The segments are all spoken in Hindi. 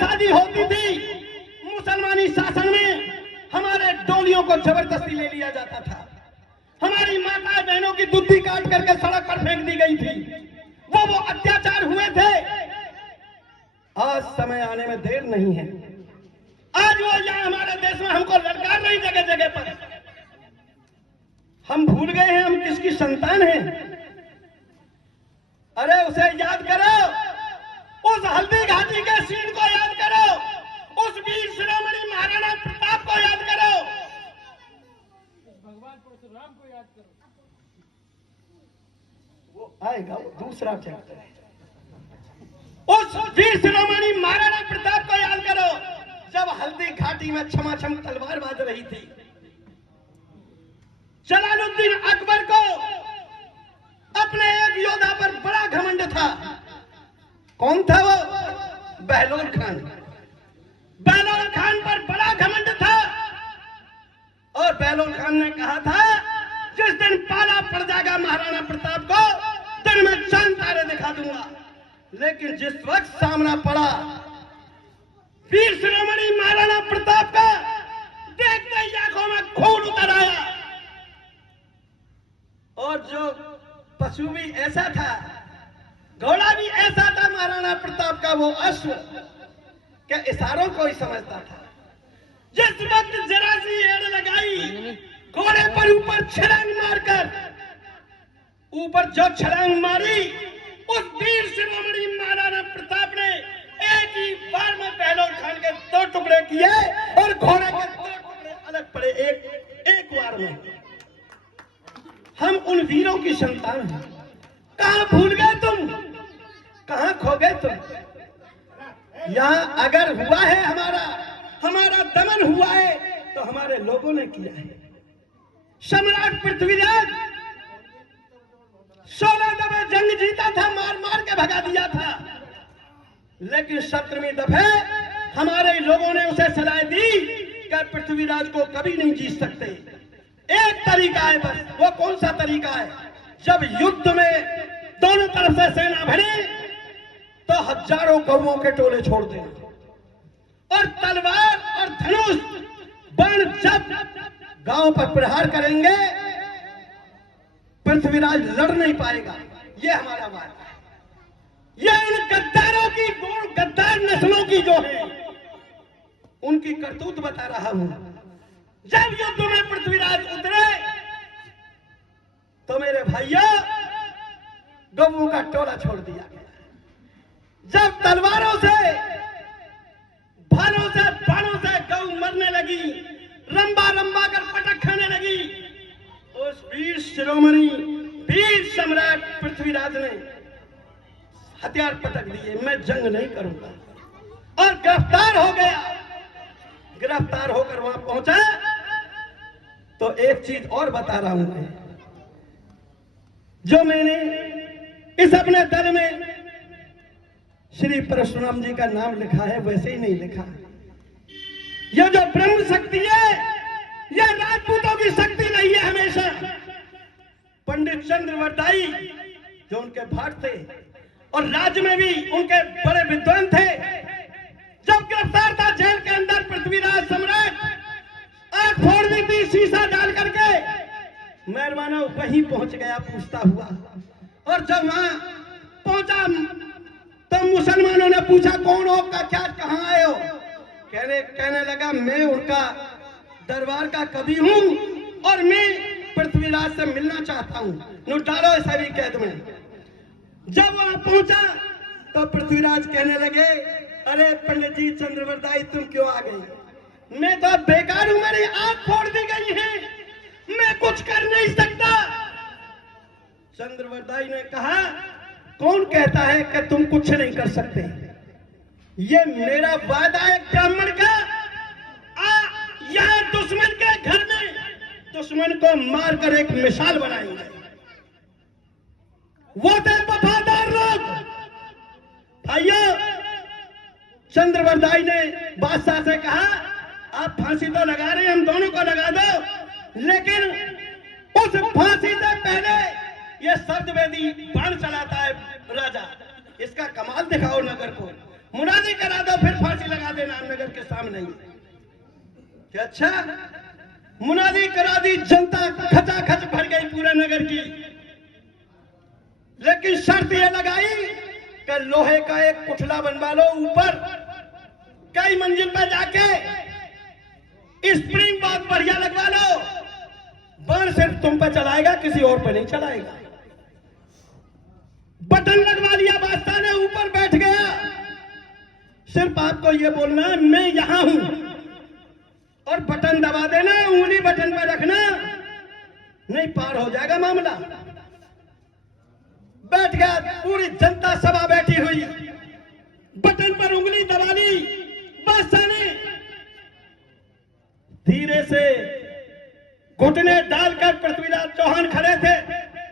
शादी होती थी मुसलमानी शासन में हमारे डोलियों को जबरदस्ती ले लिया जाता था। हमारी माता बहनों की दुद्धी काट करके सड़क पर फेंक दी गई थी। वो अत्याचार हुए थे। आज समय आने में देर नहीं है। आज वो यहाँ हमारे देश में हमको ललकार रही जगह जगह पर। हम भूल गए हैं हम किसकी संतान हैं। अरे उसे याद करो, उस हल्दी घाटी के सीन को याद करो, उस वीर शिरोमणि महाराणा प्रताप को याद करो, भगवान परशुराम को याद करो। वो आएगा, वो दूसरा चैप्टर है। उस वीर शिरोमणि महाराणा प्रताप को याद करो जब हल्दी घाटी में छमाछम तलवार बाज रही थी। जलालुद्दीन अकबर को अपने एक योद्धा पर बड़ा घमंड था। कौन था वो? बहलोल खान। बहलोल खान पर बड़ा घमंड था और बहलोल खान ने कहा था जिस दिन पाला पड़ जाएगा महाराणा प्रताप को दिन में चांद तारे दिखा दूंगा। लेकिन जिस वक्त सामना पड़ा वीर शिरोमणि महाराणा प्रताप का, देखते ही आंखों में खून उतर आया। और जो पशु भी ऐसा था, घोड़ा भी ऐसा था महाराणा प्रताप का, वो अश्व क्या इशारों को ही समझता था। जिस वक्त जरा सी एड़ लगाई घोड़े पर ऊपर छलांग मारकर, ऊपर जो छलांग मारी उस वीर शिरोमणि महाराणा प्रताप ने एक ही बार में बहलोल खान के 2 टुकड़े किए और घोड़े के 2 टुकड़े अलग पड़े एक बार में। हम उन वीरों की संतान हैं। कहां भूल गए तुम? कहां खो गए तुम? यहां अगर हुआ है हमारा दमन हुआ है तो हमारे लोगों ने किया है। सम्राट पृथ्वीराज 16 दफे जंग जीता था, मार मार के भगा दिया था। लेकिन 17वीं दफे हमारे लोगों ने उसे सलाह दी कि पृथ्वीराज को कभी नहीं जीत सकते। एक तरीका है बस। वो कौन सा तरीका है? जब युद्ध में दोनों तरफ से सेना भिड़े तो हजारों कौवों के टोले छोड़ देना और तलवार और धनुष बाण जब गांव पर प्रहार करेंगे पृथ्वीराज लड़ नहीं पाएगा। ये हमारा वादा है। ये इन गद्दारों की, गद्दार नस्लों की जो है उनकी करतूत बता रहा हूं। जब युद्ध में पृथ्वीराज उतरे तो मेरे भाइयों गौओं का टोला छोड़ दिया गया। जब तलवारों से, भालों से, बाणों से गौ मरने लगी, रंबा रंबा कर पटक खाने लगी, उस वीर शिरोमणि वीर सम्राट पृथ्वीराज ने हथियार पटक दिए, मैं जंग नहीं करूंगा, और गिरफ्तार हो गया। गिरफ्तार होकर वहां पहुंचा तो एक चीज और बता रहा हूं मैं, जो मैंने इस अपने दल में श्री परशुराम जी का नाम लिखा है वैसे ही नहीं लिखा। यह जो ब्रह्म शक्ति है यह राजपूतों की शक्ति नहीं है। हमेशा पंडित चंद्रवरदाई जो उनके भाट थे और राज्य में भी उनके बड़े विद्वान थे, जब गिरफ्तार था जेल के अंदर पृथ्वीराज सम्राट, आंख फोड़ दी थी शीशा डाल करके, मेहरबाना वहीं पहुंच गया पूछता हुआ। और जब वहां पहुंचा तो मुसलमानों ने पूछा कौन हो, का क्या, कहां आए हो? कहने लगा मैं उनका दरबार का कवि हूं और मैं पृथ्वीराज से मिलना चाहता हूं, नु डालो इसे भी कैद में। जब वहां पहुंचा तो पृथ्वीराज कहने लगे अरे पंडित जी चंद्रवरदाई तुम क्यों आ गए? मैं तो बेकार हूं, मेरी आंख फोड़ दी गई है, मैं कुछ कर नहीं सकता। चंद्रवरदाई ने कहा कौन कहता है कि तुम कुछ नहीं कर सकते? ये मेरा वादा है ब्राह्मण का, यहां दुश्मन के घर में दुश्मन को मारकर एक मिसाल बनाएंगे। वो थे वफादार लोग। भाइयों, चंद्रवरदाई ने बादशाह से कहा आप फांसी तो लगा रहे हैं, हम दोनों को लगा दो, लेकिन उस फांसी से पहले ये शब्द वेदी बाण चलाता है राजा, इसका कमाल दिखाओ नगर को। मुनादी करा दो, फिर फांसी लगा देना नगर के सामने ही। क्या अच्छा, मुनादी करा दी, जनता खचाखच भर गई पूरे नगर की। लेकिन शर्त यह लगाई कि लोहे का एक पुतला बनवा लो, ऊपर कई मंजिल पर जाके स्प्रिंग बहुत बढ़िया लगवा लो, बाण सिर्फ तुम पर चलाएगा, किसी और पर नहीं चलाएगा। बटन लगवा लिया बादशाह ने, ऊपर बैठ गया। सिर्फ आपको यह बोलना मैं यहां हूं, और बटन दबा देना, उंगली बटन पर रखना, नहीं पार हो जाएगा मामला। बैठ गया, पूरी जनता सभा बैठी हुई, बटन पर उंगली दबा ली बादशाह ने। धीरे से घुटने डालकर, पृथ्वीराज चौहान खड़े थे,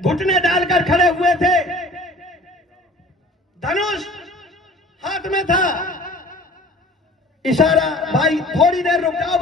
घुटने डालकर खड़े हुए थे, धनुष हाथ में था। इशारा, भाई थोड़ी देर रुक जाओ